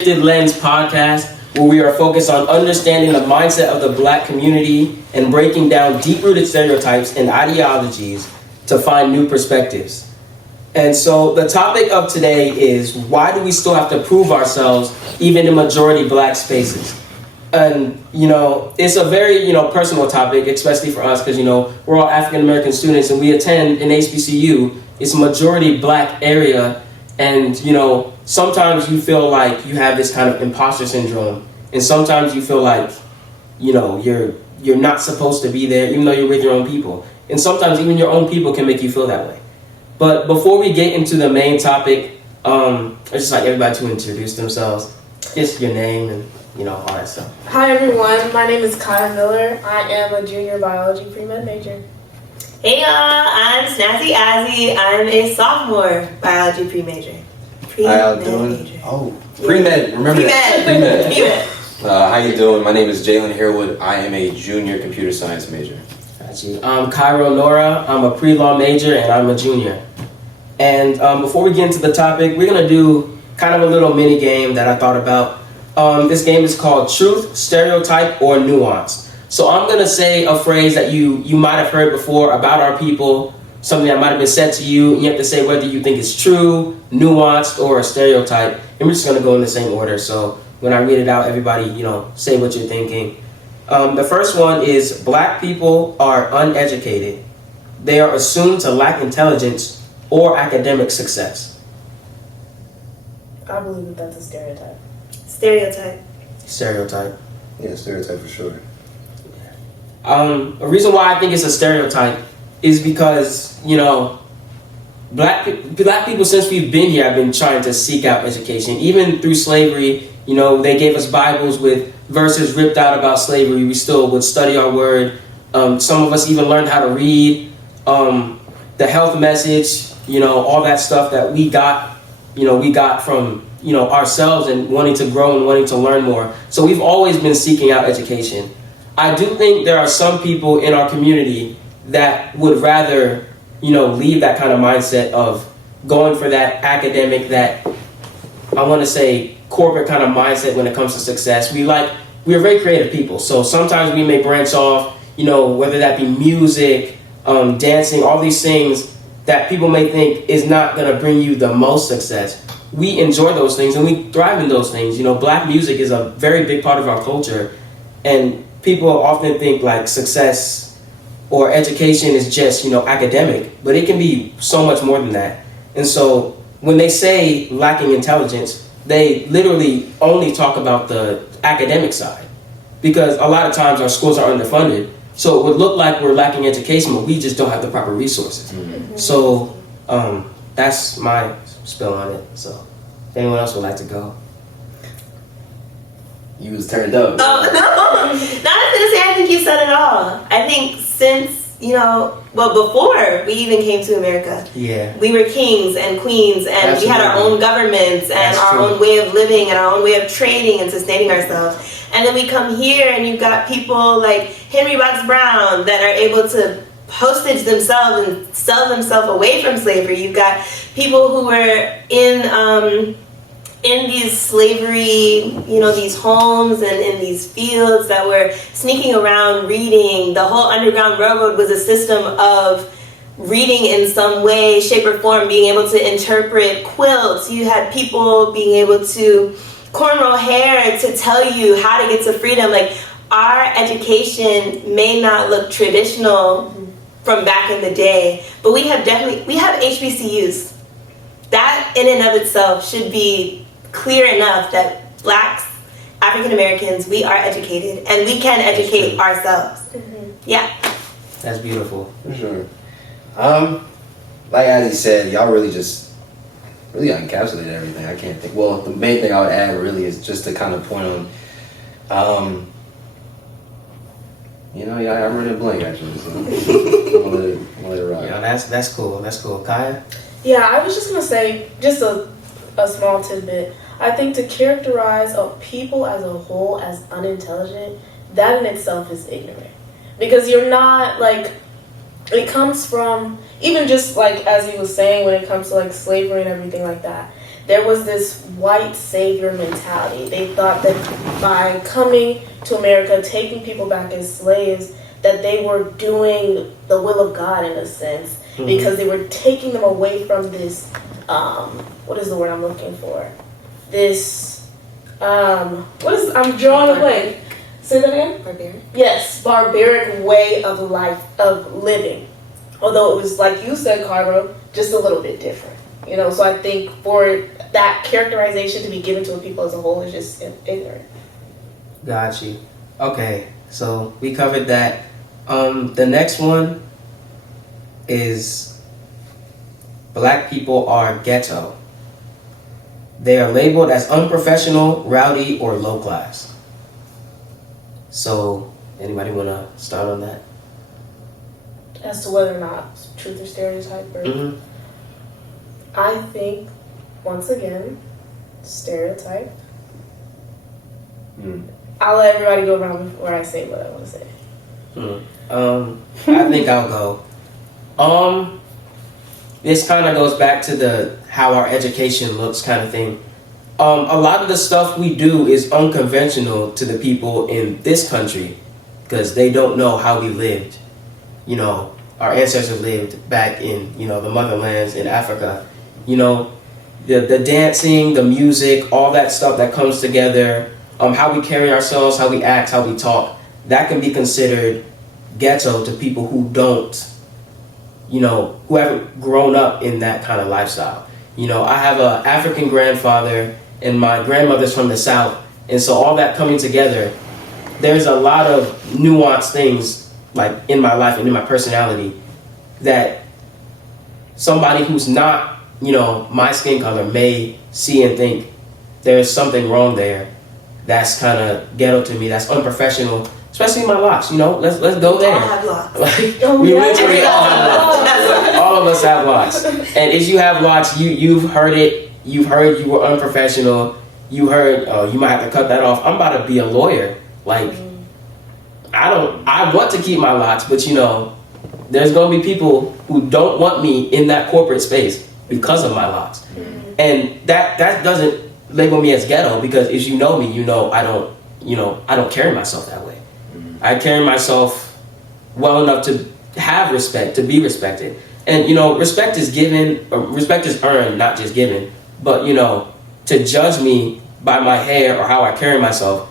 Shifted Lens podcast, where we are focused on understanding the mindset of the Black community and breaking down deep-rooted stereotypes and ideologies to find new perspectives. And so the topic of today is, why do we still have to prove ourselves even in majority Black spaces? And, it's a very, personal topic, especially for us, because, we're all African-American students and we attend an HBCU. It's a majority Black area. And, sometimes you feel like you have this kind of imposter syndrome. And sometimes you feel like, you're not supposed to be there, even though you're with your own people. And sometimes even your own people can make you feel that way. But before we get into the main topic, I'd just like everybody to introduce themselves. Just your name and, all that stuff. Hi everyone, my name is Kaya Miller. I am a junior biology pre-med major. Hey y'all, I'm Snazzy Azzy. I'm a sophomore biology pre-major. How y'all doing? Oh, pre-med. Remember that? Pre-med. How you doing? My name is Jalen Harewood. I am a junior computer science major. Got you. I'm Cairo Nora. I'm a pre-law major and I'm a junior. And before we get into the topic, we're going to do kind of a little mini game that I thought about. This game is called Truth, Stereotype, or Nuance. So I'm going to say a phrase that you might have heard before about our people, something that might have been said to you, and you have to say whether you think it's true, nuanced, or a stereotype. And we're just going to go in the same order. So when I read it out, everybody, say what you're thinking. The first one is, Black people are uneducated. They are assumed to lack intelligence or academic success. I believe that that's a stereotype. Stereotype. Yeah, stereotype for sure. A reason why I think it's a stereotype is because, Black people, since we've been here, have been trying to seek out education. Even through slavery, they gave us Bibles with verses ripped out about slavery. We still would study our word. Some of us even learned how to read. The health message, all that stuff that we got from, ourselves and wanting to grow and wanting to learn more. So we've always been seeking out education. I do think there are some people in our community that would rather, leave that kind of mindset of going for that academic, that I want to say corporate kind of mindset when it comes to success. We are very creative people. So sometimes we may branch off, whether that be music, dancing, all these things that people may think is not going to bring you the most success. We enjoy those things and we thrive in those things. Black music is a very big part of our culture, and people often think like success or education is just, academic, but it can be so much more than that. And so when they say lacking intelligence, they literally only talk about the academic side, because a lot of times our schools are underfunded. So it would look like we're lacking education, but we just don't have the proper resources. Mm-hmm. So that's my spill on it. So if anyone else would like to go. You was turned up. Oh, no. Not to say I think you said it all. I think since, before we even came to America, we were kings and queens, and we had our own governments and our own way of living and our own way of trading and sustaining ourselves. And then we come here and you've got people like Henry Box Brown that are able to postage themselves and sell themselves away from slavery. You've got people who were in these slavery, these homes and in these fields that were sneaking around reading. The whole Underground Railroad was a system of reading in some way, shape, or form, being able to interpret quilts. You had people being able to cornrow hair to tell you how to get to freedom. Like, our education may not look traditional from back in the day, but we have HBCUs. That in and of itself should be clear enough that Blacks, African Americans, we are educated and we can educate ourselves. Mm-hmm. Yeah. That's beautiful. For sure. Like Azzy said, y'all really encapsulated everything. I can't think. Well, the main thing I would add really is just to kind of point on, I'm running blank actually. So I'll let it rock. Yeah, that's cool. That's cool. Kaya? Yeah, I was just going to say, just a small tidbit. I think to characterize a people as a whole as unintelligent, that in itself is ignorant. Because you're not, it comes from, even just as he was saying, when it comes to slavery and everything like that, there was this white savior mentality. They thought that by coming to America, taking people back as slaves, that they were doing the will of God in a sense, because they were taking them away from this, what is the word I'm looking for? This, I'm drawing a blank. Say that again? Barbaric. Yes, barbaric way of life, of living. Although it was, like you said, Carlo, just a little bit different. You know, so I think for that characterization to be given to the people as a whole is just ignorant. Got you. Okay, so we covered that. The next one is black people are ghetto. They are labeled as unprofessional, rowdy, or low class. So, anybody want to start on that? As to whether or not truth or stereotype, or I think, once again, stereotype. I'll let everybody go around before I say what I want to say. I think I'll go. This kind of goes back to the how our education looks kind of thing. A lot of the stuff we do is unconventional to the people in this country because they don't know how we lived. You know, our ancestors lived back in, you know, the motherlands in Africa. You know, the dancing, the music, all that stuff that comes together, how we carry ourselves, how we act, how we talk, that can be considered ghetto to people who don't, you know, who haven't grown up in that kind of lifestyle. You know, I have an African grandfather and my grandmother's from the South. And so all that coming together, there's a lot of nuanced things like in my life and in my personality that somebody who's not, you know, my skin color may see and think there's something wrong there. That's kind of ghetto to me. That's unprofessional, especially my locks. You know, let's go there. We all have locks. Like, we literally all have locks. All of us have locks. And if you have locks, you've heard it. You've heard you were unprofessional. You heard you might have to cut that off. I'm about to be a lawyer. Like, I want to keep my locks, but you know, there's gonna be people who don't want me in that corporate space because of my locks. And that doesn't label me as ghetto, because if you know me, you know I don't carry myself that way. I carry myself well enough to have respect, to be respected. And you know, respect is given, respect is earned, not just given. But you know, to judge me by my hair or how I carry myself,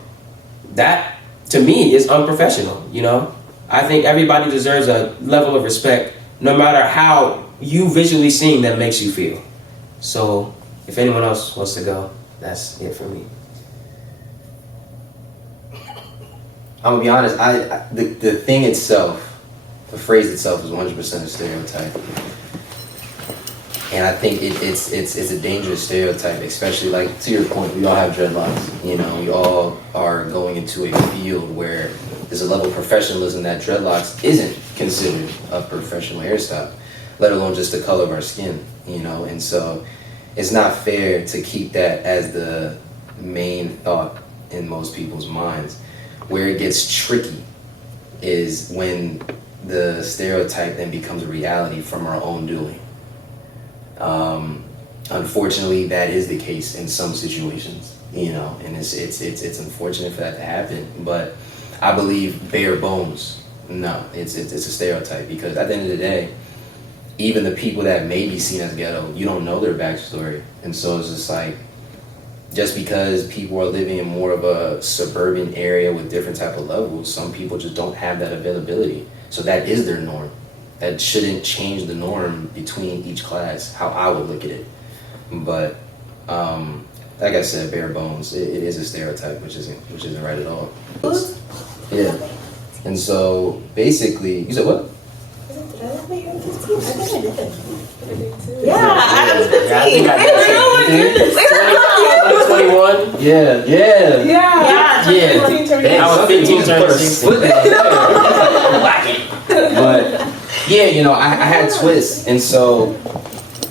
that to me is unprofessional. You know, I think everybody deserves a level of respect, no matter how you visually seeing them makes you feel. So if anyone else wants to go, that's it for me. I'm gonna be honest. The thing itself, the phrase itself, is 100% a stereotype, and I think it's a dangerous stereotype, especially like to your point. We all have dreadlocks. You know, we all are going into a field where there's a level of professionalism that dreadlocks isn't considered a professional hairstyle, let alone just the color of our skin. You know, and so it's not fair to keep that as the main thought in most people's minds. Where it gets tricky is when the stereotype then becomes a reality from our own doing. Unfortunately, that is the case in some situations, you know, and it's unfortunate for that to happen. But I believe bare bones, no, it's a stereotype, because at the end of the day, even the people that may be seen as ghetto, you don't know their backstory, and so it's just like, just because people are living in more of a suburban area with different type of levels, some people just don't have that availability. So that is their norm. That shouldn't change the norm between each class, how I would look at it. But like I said, bare bones, it is a stereotype, which isn't right at all. Yeah. And so basically, you said what? Did I let my hair 15? I think I did. Yeah, I was 15. Yeah, I think I did. We were 21? Yeah. Yeah. 15 turning I was 15 turning 16. But yeah, you know, I had twists, and so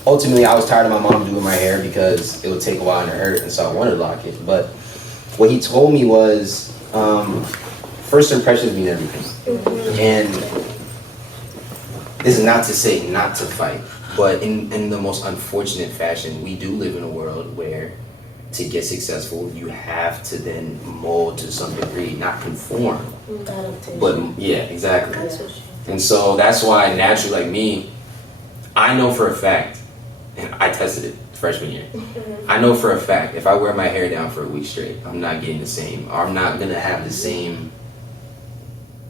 ultimately I was tired of my mom doing my hair because it would take a while and it hurt, and so I wanted to lock it. But what he told me was, first impressions mean everything. And this is not to say not to fight, But in the most unfortunate fashion, we do live in a world where to get successful, you have to then mold to some degree, not conform. Adaptation. But yeah, exactly. That's what And so that's why naturally, like me, I know for a fact, and I tested it freshman year. I know for a fact if I wear my hair down for a week straight, I'm not getting the same, or I'm not gonna have the same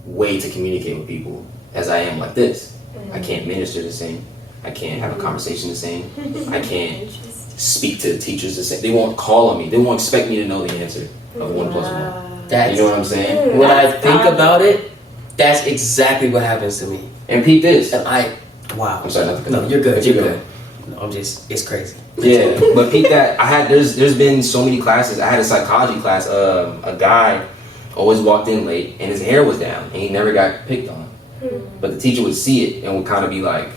way to communicate with people as I am like this. I can't minister the same. I can't have a conversation the same. I can't speak to the teachers the same. They won't call on me. They won't expect me to know the answer of 1 + 1. That's, You know what I'm saying? when I think about it, that's exactly what happens to me. And peep this. And wow. I'm sorry, not to No, you're good. Keep You're going. good. No, it's crazy. Yeah, but peep that. There's been so many classes. I had a psychology class. A guy always walked in late and his hair was down and he never got picked on. But the teacher would see it and would kind of be like,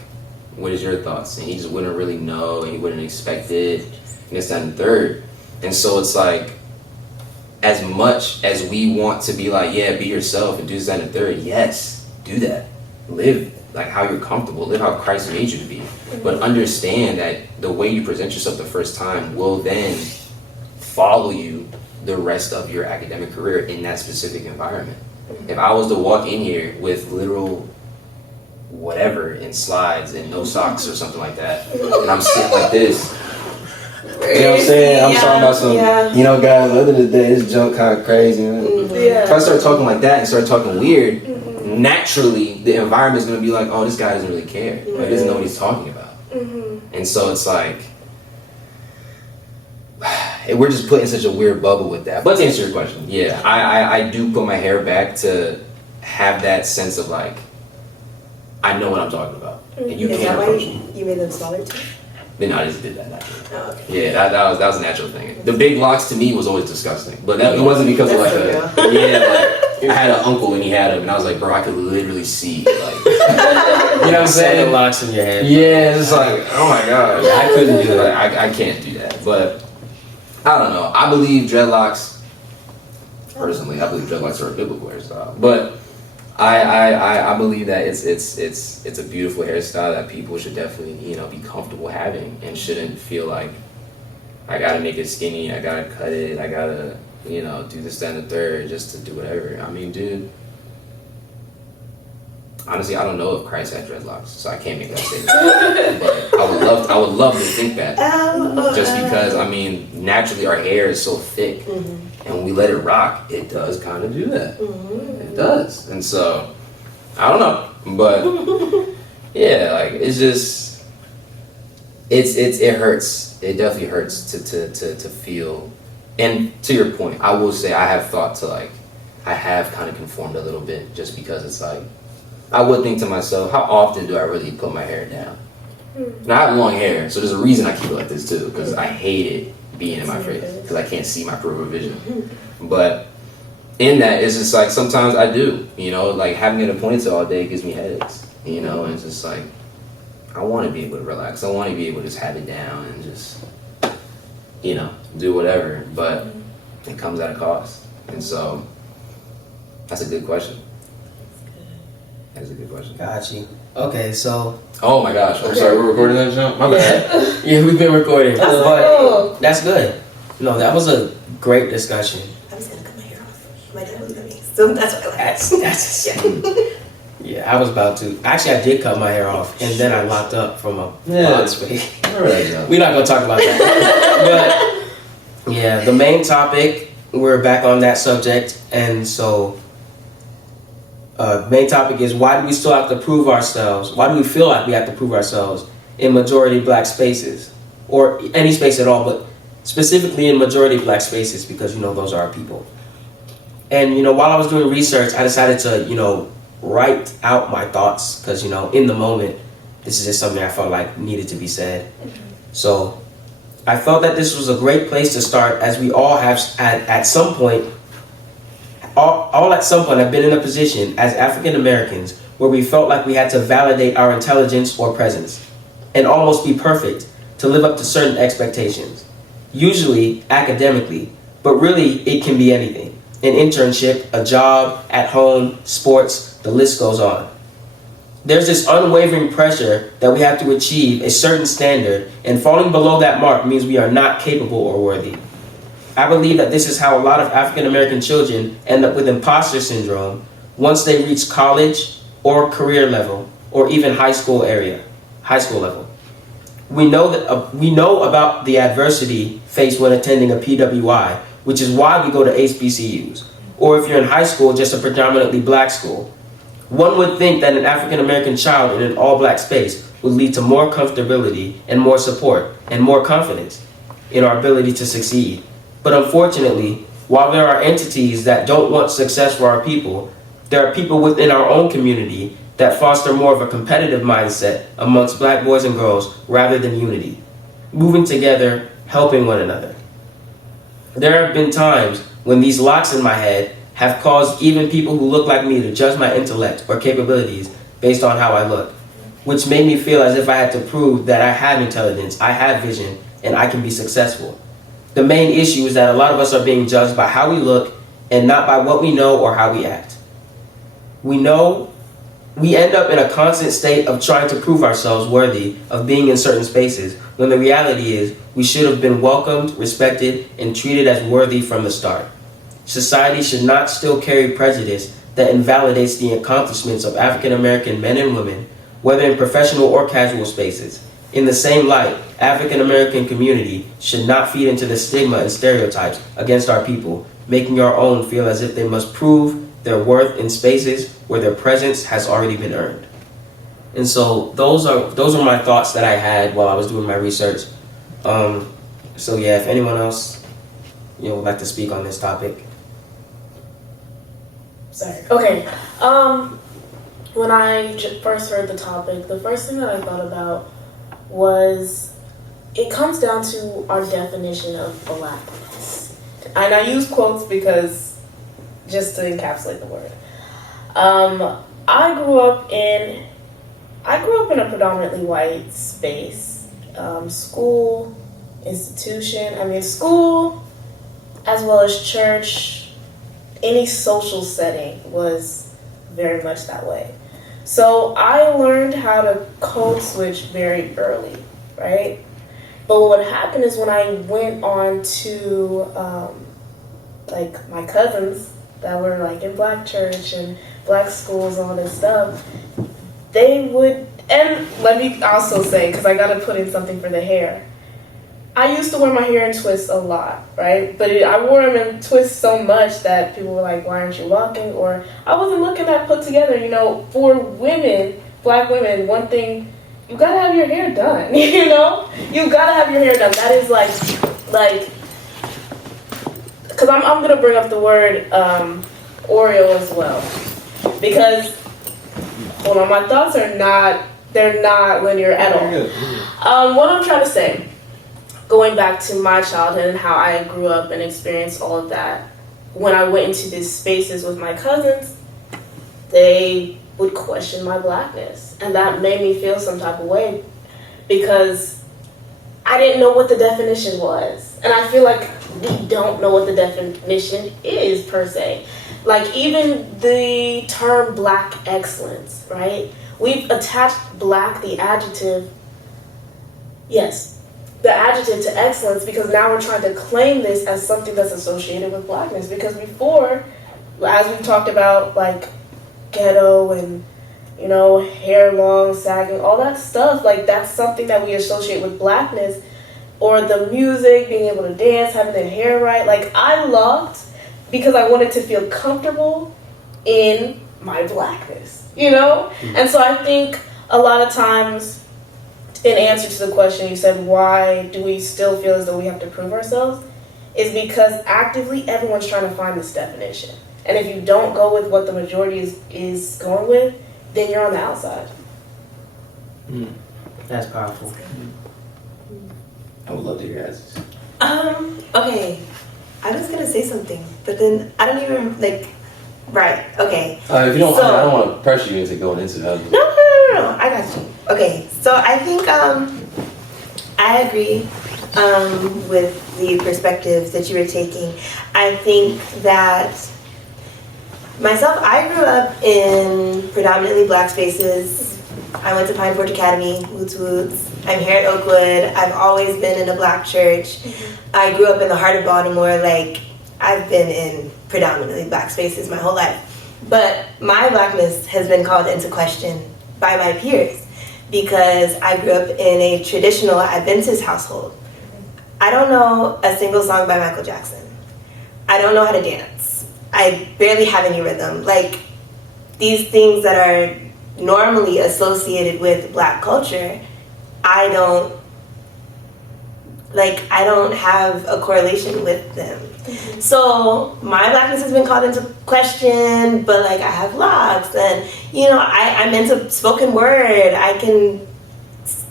what is your thoughts? And he just wouldn't really know and he wouldn't expect it. And this, that, and the third. And so it's like, as much as we want to be like, yeah, be yourself and do this, that, and the third, yes, do that. Live like how you're comfortable. Live how Christ made you to be. But understand that the way you present yourself the first time will then follow you the rest of your academic career in that specific environment. If I was to walk in here with literal whatever in slides and no socks or something like that, and I'm sitting like this, you know what I'm saying? I'm talking about some, you know, guys, the other day, this junk kind of crazy. If I start talking like that and start talking weird, naturally the environment's going to be like, oh, this guy doesn't really care. Or he doesn't know what he's talking about. And so it's like, we're just put in such a weird bubble with that. But to answer your question, yeah, I do put my hair back to have that sense of like, I know what I'm talking about. And you Is can't that approach why me. you made them smaller too? Then I just did that naturally. Oh, okay. Yeah, that was a natural thing. The big locks to me was always disgusting, but it wasn't because of like That's like I had an uncle and he had them, and I was like, bro, I could literally see, like, you know what I'm saying? Seven locks in your head. Yeah, it's like, oh my gosh, Yeah, I couldn't do that. I can't do that, but I don't know. I believe dreadlocks. Personally, I believe dreadlocks are a biblical hairstyle, but I believe that it's a beautiful hairstyle that people should definitely, you know, be comfortable having and shouldn't feel like I gotta make it skinny, I gotta cut it, I gotta, you know, do this, that, and the third just to do whatever. I mean, dude, honestly, I don't know if Christ had dreadlocks, so I can't make that statement. But I would love to think that, just because I mean, naturally our hair is so thick. And when we let it rock, it does kind of do that. It does. And so, I don't know. But, yeah, like, it's just, it hurts. It definitely hurts to feel. And to your point, I will say I have thought to, like, I have kind of conformed a little bit just because it's like, I would think to myself, how often do I really put my hair down? Now, I have long hair, so there's a reason I keep it like this, too, because I hate it being in my face because I can't see my peripheral vision. But in that, it's just like sometimes I do, you know, like having it in a ponytail all day gives me headaches, you know, and it's just like I want to be able to relax. I want to be able to just have it down and just, you know, do whatever. But it comes at a cost, and so that's a good question. That's a good question. Got you. Okay, so Oh my gosh, I'm sorry, we're recording that jump? My bad. yeah, we've been recording, That's but cool. that's good. No, that was a great discussion. I'm just gonna cut my hair off. My dad was at me, so that's what I like. That's yeah. I was about to. Actually, I did cut my hair off, and then I locked up from a box wig. Remember that jump? We're not gonna talk about that. But yeah, the main topic. We're back on that subject, and so main topic is why do we still have to prove ourselves? Why do we feel like we have to prove ourselves in majority black spaces, or any space at all, but specifically in majority black spaces, because you know those are our people. And you know, while I was doing research, I decided to, you know, write out my thoughts because, you know, in the moment, this is just something I felt like needed to be said. So I felt that this was a great place to start, as we all have at some point, all at some point have been in a position as African Americans where we felt like we had to validate our intelligence or presence and almost be perfect to live up to certain expectations, usually academically, but really it can be anything. An internship, a job, at home, sports, the list goes on. There's this unwavering pressure that we have to achieve a certain standard, and falling below that mark means we are not capable or worthy. I believe that this is how a lot of African American children end up with imposter syndrome once they reach college or career level or even high school level. We know about the adversity faced when attending a PWI, which is why we go to HBCUs, or if you're in high school, just a predominantly black school. One would think that an African American child in an all-black space would lead to more comfortability and more support and more confidence in our ability to succeed. But unfortunately, while there are entities that don't want success for our people, there are people within our own community that foster more of a competitive mindset amongst black boys and girls rather than unity, moving together, helping one another. There have been times when these locks in my head have caused even people who look like me to judge my intellect or capabilities based on how I look, which made me feel as if I had to prove that I have intelligence, I have vision, and I can be successful. The main issue is that a lot of us are being judged by how we look and not by what we know or how we act. We end up in a constant state of trying to prove ourselves worthy of being in certain spaces, when the reality is we should have been welcomed, respected, and treated as worthy from the start. Society should not still carry prejudice that invalidates the accomplishments of African American men and women, whether in professional or casual spaces. In the same light, African American community should not feed into the stigma and stereotypes against our people, making our own feel as if they must prove their worth in spaces where their presence has already been earned. And so those are my thoughts that I had while I was doing my research. So yeah, if anyone else would like to speak on this topic. Sorry. Okay. When I first heard the topic, the first thing that I thought about was it comes down to our definition of blackness. And I use quotes because just to encapsulate the word. I grew up in a predominantly white space, school, institution. School as well as church, any social setting was very much that way. So I learned how to code switch very early, right? But what happened is when I went on to my cousins that were in black church and black schools and all this stuff, they would, and let me also say, because I got to put in something for the hair, I used to wear my hair in twists a lot, right? But I wore them in twists so much that people were like, why aren't you locking? Or I wasn't looking that put together. For women, black women, one thing, you gotta have your hair done, You gotta have your hair done. That is because I'm gonna bring up the word Oreo as well. Because, hold on, my thoughts they're not linear at all. What I'm trying to say, going back to my childhood and how I grew up and experienced all of that, when I went into these spaces with my cousins, they would question my blackness. And that made me feel some type of way because I didn't know what the definition was. And I feel like we don't know what the definition is per se. Even the term black excellence, right? We've attached black, the adjective to excellence because now we're trying to claim this as something that's associated with blackness. Because before, as we've talked about, ghetto and, hair long, sagging, all that stuff, that's something that we associate with blackness. Or the music, being able to dance, having their hair right. I locked because I wanted to feel comfortable in my blackness, And so I think a lot of times, in answer to the question you said, why do we still feel as though we have to prove ourselves, is because actively everyone's trying to find this definition. And if you don't go with what the majority is going with, then you're on the outside. That's powerful. I would love to hear yours. Okay. I was gonna say something, but then I don't even right, okay. If you don't I don't want to pressure you into going into that. No, I got you. Okay, so I think I agree with the perspectives that you were taking. I think that Myself, I grew up in predominantly black spaces. I went to Pine Forge Academy, Woots Woots. I'm here at Oakwood. I've always been in a black church. I grew up in the heart of Baltimore. Like, I've been in predominantly black spaces my whole life. But my blackness has been called into question by my peers because I grew up in a traditional Adventist household. I don't know a single song by Michael Jackson. I don't know how to dance. I barely have any rhythm. Like, these things that are normally associated with black culture, I don't have a correlation with them. So my blackness has been called into question, but like I have locks and I'm into spoken word. I can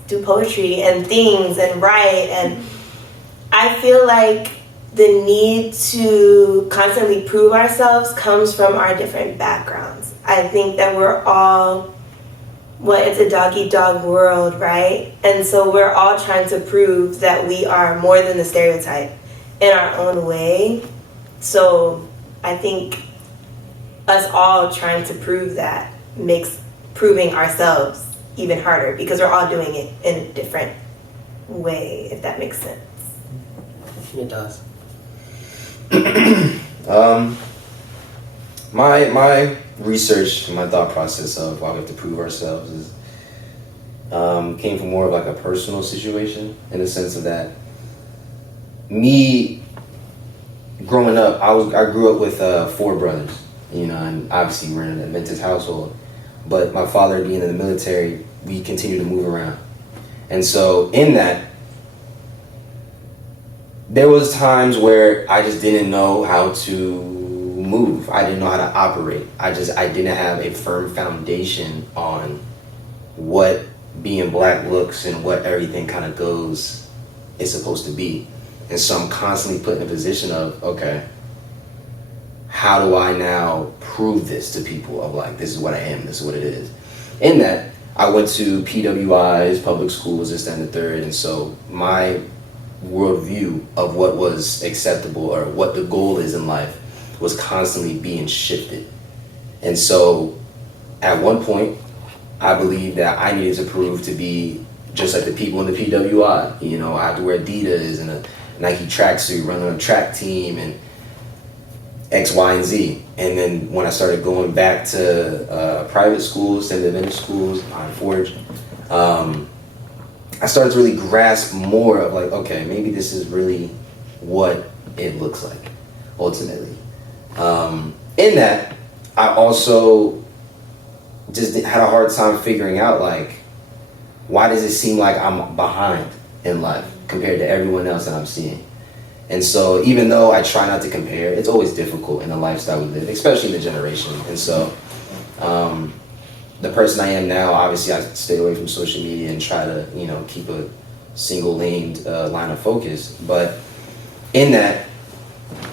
do poetry and things and write, and I feel like the need to constantly prove ourselves comes from our different backgrounds. I think that we're all, it's a dog-eat-dog world, right? And so we're all trying to prove that we are more than the stereotype in our own way. So I think us all trying to prove that makes proving ourselves even harder because we're all doing it in a different way, if that makes sense. It does. My research and my thought process of why we have to prove ourselves is came from more of like a personal situation, in the sense of that me growing up, I grew up with 4 brothers, and obviously we're in an Adventist household, but my father being in the military, we continue to move around. And so in that, there was times where I just didn't know how to move. I didn't know how to operate. I didn't have a firm foundation on what being black looks and what everything kind of goes is supposed to be. And so I'm constantly put in a position of, okay, how do I now prove this to people of like, this is what I am, this is what it is. In that, I went to PWIs, public schools, this, that, and the third, and so my worldview of what was acceptable or what the goal is in life was constantly being shifted. And so at one point, I believed that I needed to prove to be just like the people in the PWI. I had to wear Adidas and a Nike tracksuit, run on a track team, and X, Y, and Z. And then when I started going back to private schools, and Adventist schools, Pine Forge, I started to really grasp more of like, okay, maybe this is really what it looks like, ultimately. In that, I also just had a hard time figuring out like, why does it seem like I'm behind in life compared to everyone else that I'm seeing? And so even though I try not to compare, it's always difficult in the lifestyle we live, especially in the generation. And so the person I am now, obviously I stay away from social media and try to, keep a single-laned line of focus. But in that,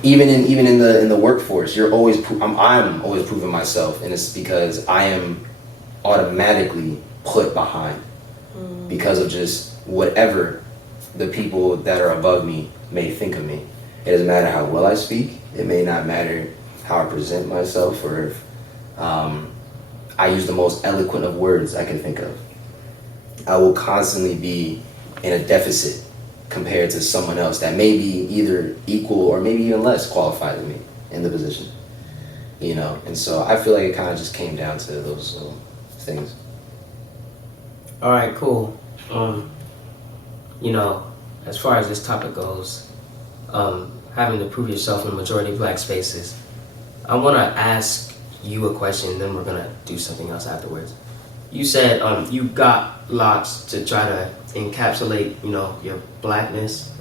even in the workforce, I'm always proving myself, and it's because I am automatically put behind because of just whatever the people that are above me may think of me. It doesn't matter how well I speak. It may not matter how I present myself, or if I use the most eloquent of words I can think of. I will constantly be in a deficit compared to someone else that may be either equal or maybe even less qualified than me in the position. And so I feel like it kind of just came down to those little things. All right, cool. As far as this topic goes, having to prove yourself in the majority of black spaces, I want to ask you a question, then we're going to do something else afterwards. You said you got locks to try to encapsulate, your blackness.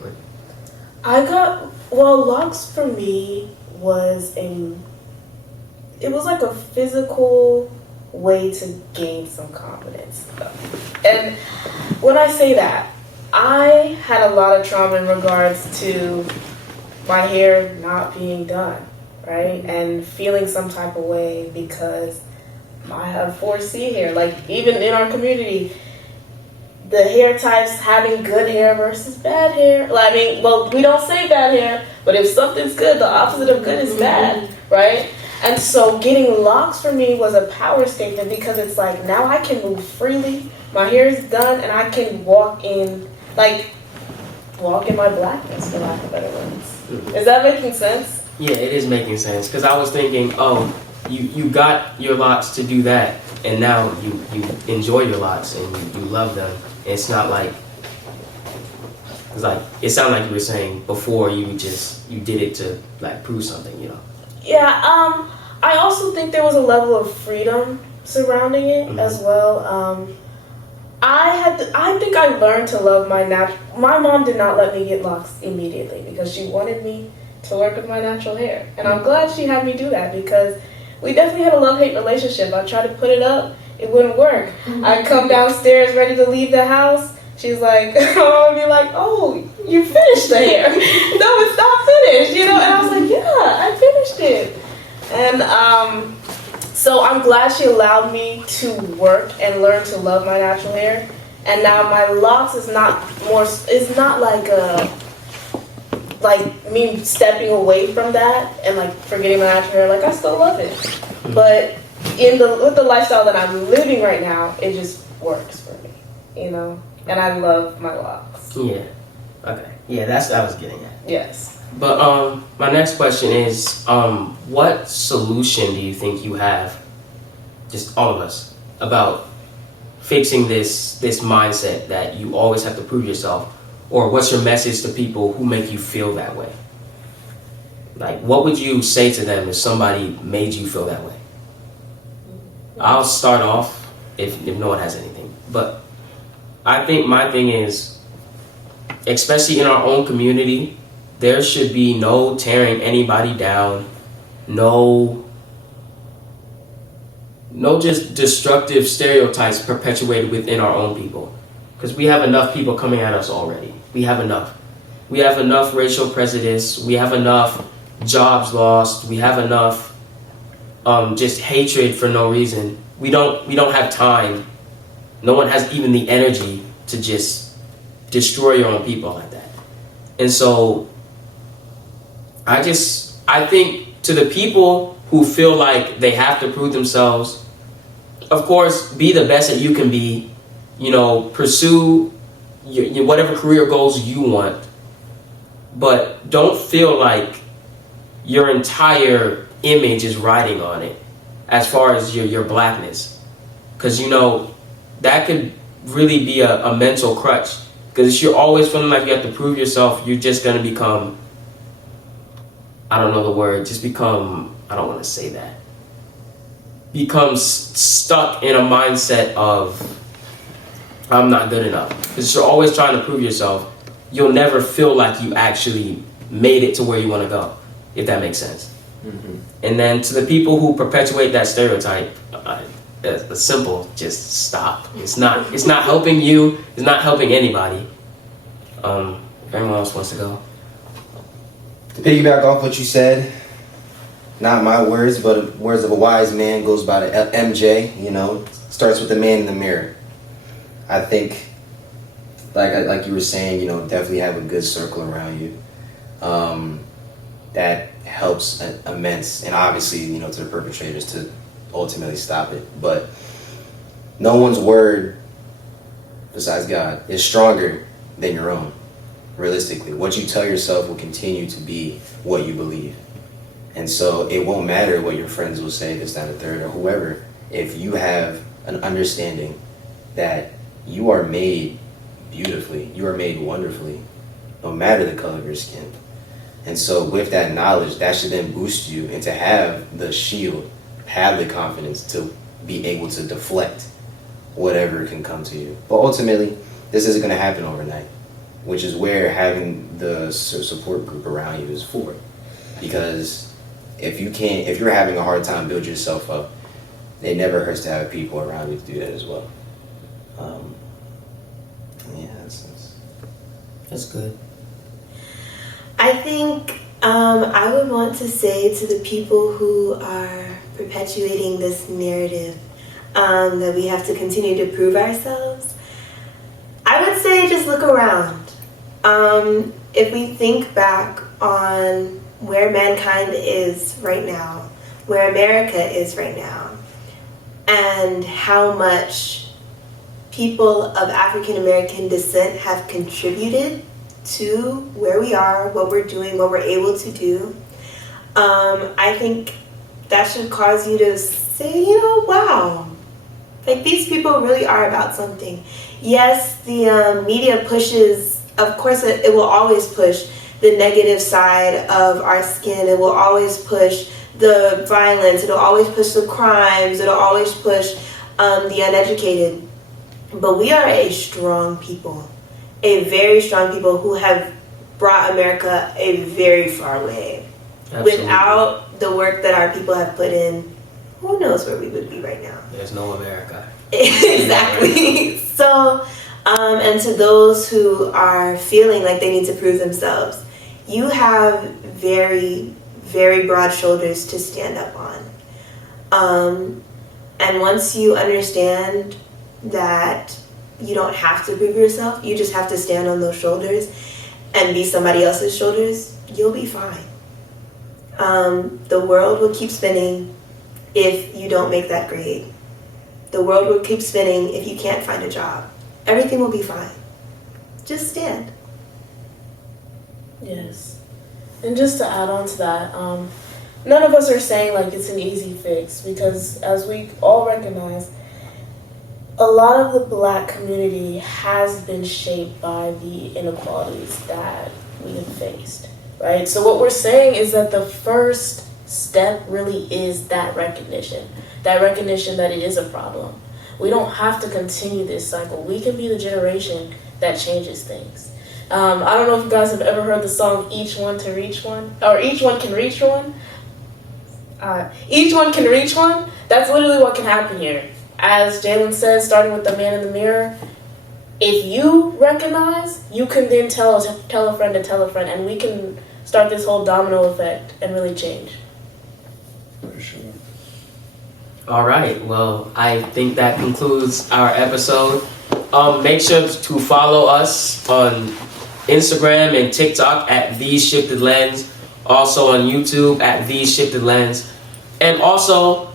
Locks for me was it was like a physical way to gain some confidence. And when I say that, I had a lot of trauma in regards to my hair not being done, right? And feeling some type of way because I have 4C hair. Like, even in our community, the hair types having good hair versus bad hair. We don't say bad hair, but if something's good, the opposite of good is bad, right? And so getting locks for me was a power statement because it's like now I can move freely. My hair is done and I can walk in my blackness, for lack of better words. Is that making sense? Yeah, it is making sense. Because I was thinking, oh, you got your locks to do that, and now you enjoy your locks and you love them. It's not like, it's like, it sounded like you were saying before you did it to like prove something, you know? Yeah, I also think there was a level of freedom surrounding it as well. I think I learned to love my mom did not let me get locks immediately because she wanted me to work with my natural hair. And I'm glad she had me do that because we definitely had a love-hate relationship. I tried to put it up, it wouldn't work. I'd come downstairs ready to leave the house. She's like, I would be like, oh, you finished the hair. No, it's not finished, you know? And I was like, yeah, I finished it. And so I'm glad she allowed me to work and learn to love my natural hair. And now my locks is not like me stepping away from that and like forgetting my natural hair. Like I still love it. But with the lifestyle that I'm living right now, it just works for me, you know? And I love my locks. Yeah. Okay. Yeah, that's what I was getting at. Yes. But my next question is, what solution do you think you have, just all of us, about fixing this mindset that you always have to prove yourself? Or what's your message to people who make you feel that way? Like, what would you say to them if somebody made you feel that way? I'll start off if no one has anything. But I think my thing is, especially in our own community, there should be no tearing anybody down, no just destructive stereotypes perpetuated within our own people. Because we have enough people coming at us already. We have enough. We have enough racial prejudice. We have enough jobs lost. We have enough just hatred for no reason. We don't have time. No one has even the energy to just destroy your own people like that. And so I think to the people who feel like they have to prove themselves, of course, be the best that you can be. You know, pursue your whatever career goals you want, but don't feel like your entire image is riding on it as far as your blackness. Because, you know, that could really be a mental crutch. Because if you're always feeling like you have to prove yourself, you're just going to become, I don't know the word, I don't want to say that. Become stuck in a mindset of, I'm not good enough. Because you're always trying to prove yourself. You'll never feel like you actually made it to where you want to go, if that makes sense. Mm-hmm. And then to the people who perpetuate that stereotype, it's simple, just stop. It's not helping you. It's not helping anybody. If anyone else wants to go. To piggyback off what you said, not my words, but words of a wise man, goes by the MJ, you know, starts with the man in the mirror. I think, like you were saying, you know, definitely have a good circle around you. That helps immense, and obviously, you know, to the perpetrators to ultimately stop it. But no one's word, besides God, is stronger than your own. Realistically, what you tell yourself will continue to be what you believe. And so it won't matter what your friends will say, this, that, and the third, or whoever. If you have an understanding that you are made beautifully, you are made wonderfully, no matter the color of your skin. And so with that knowledge, that should then boost you and to have the shield, have the confidence to be able to deflect whatever can come to you. But ultimately, this isn't going to happen overnight, which is where having the support group around you is for. Because if you're having a hard time building yourself up, it never hurts to have people around you to do that as well. That's good. I think I would want to say to the people who are perpetuating this narrative that we have to continue to prove ourselves, I would say just look around. If we think back on where mankind is right now, where America is right now and how much people of African American descent have contributed to where we are, what we're doing, what we're able to do, I think that should cause you to say, wow, like these people really are about something. Yes, the media pushes, of course, it will always push the negative side of our skin. It will always push the violence. It'll always push the crimes. It'll always push the uneducated. But we are a strong people, a very strong people who have brought America a very far way. Absolutely. Without the work that our people have put in, who knows where we would be right now? There's no America. Exactly. So, and to those who are feeling like they need to prove themselves, you have very, very broad shoulders to stand up on. And once you understand that you don't have to prove yourself, you just have to stand on those shoulders and be somebody else's shoulders, you'll be fine. The world will keep spinning if you don't make that grade. The world will keep spinning if you can't find a job. Everything will be fine. Just stand. Yes. And just to add on to that, none of us are saying like it's an easy fix, because as we all recognize, a lot of the Black community has been shaped by the inequalities that we have faced, right? So what we're saying is that the first step really is that recognition that it is a problem. We don't have to continue this cycle. We can be the generation that changes things. I don't know if you guys have ever heard the song Each One to Reach One, or Each One Can Reach One. Each one can reach one. That's literally what can happen here. As Jalen says, starting with the man in the mirror, if you recognize, you can then tell a friend to tell a friend, and we can start this whole domino effect and really change. For sure. All right. Well, I think that concludes our episode. Make sure to follow us on Instagram and TikTok at The Shifted Lens. Also on YouTube at The Shifted Lens. And also,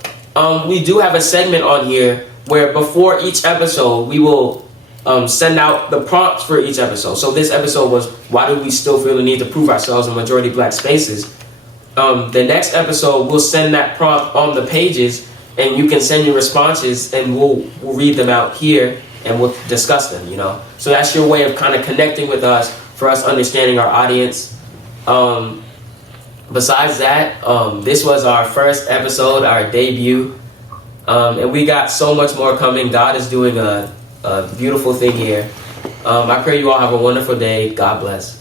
we do have a segment on here where before each episode, we will send out the prompts for each episode. So this episode was, why do we still feel the need to prove ourselves in majority Black spaces? The next episode, we'll send that prompt on the pages, and you can send your responses, and we'll read them out here, and we'll discuss them, So that's your way of kind of connecting with us, for us understanding our audience. Besides that, this was our first episode, our debut, and we got so much more coming. God is doing a beautiful thing here. I pray you all have a wonderful day. God bless.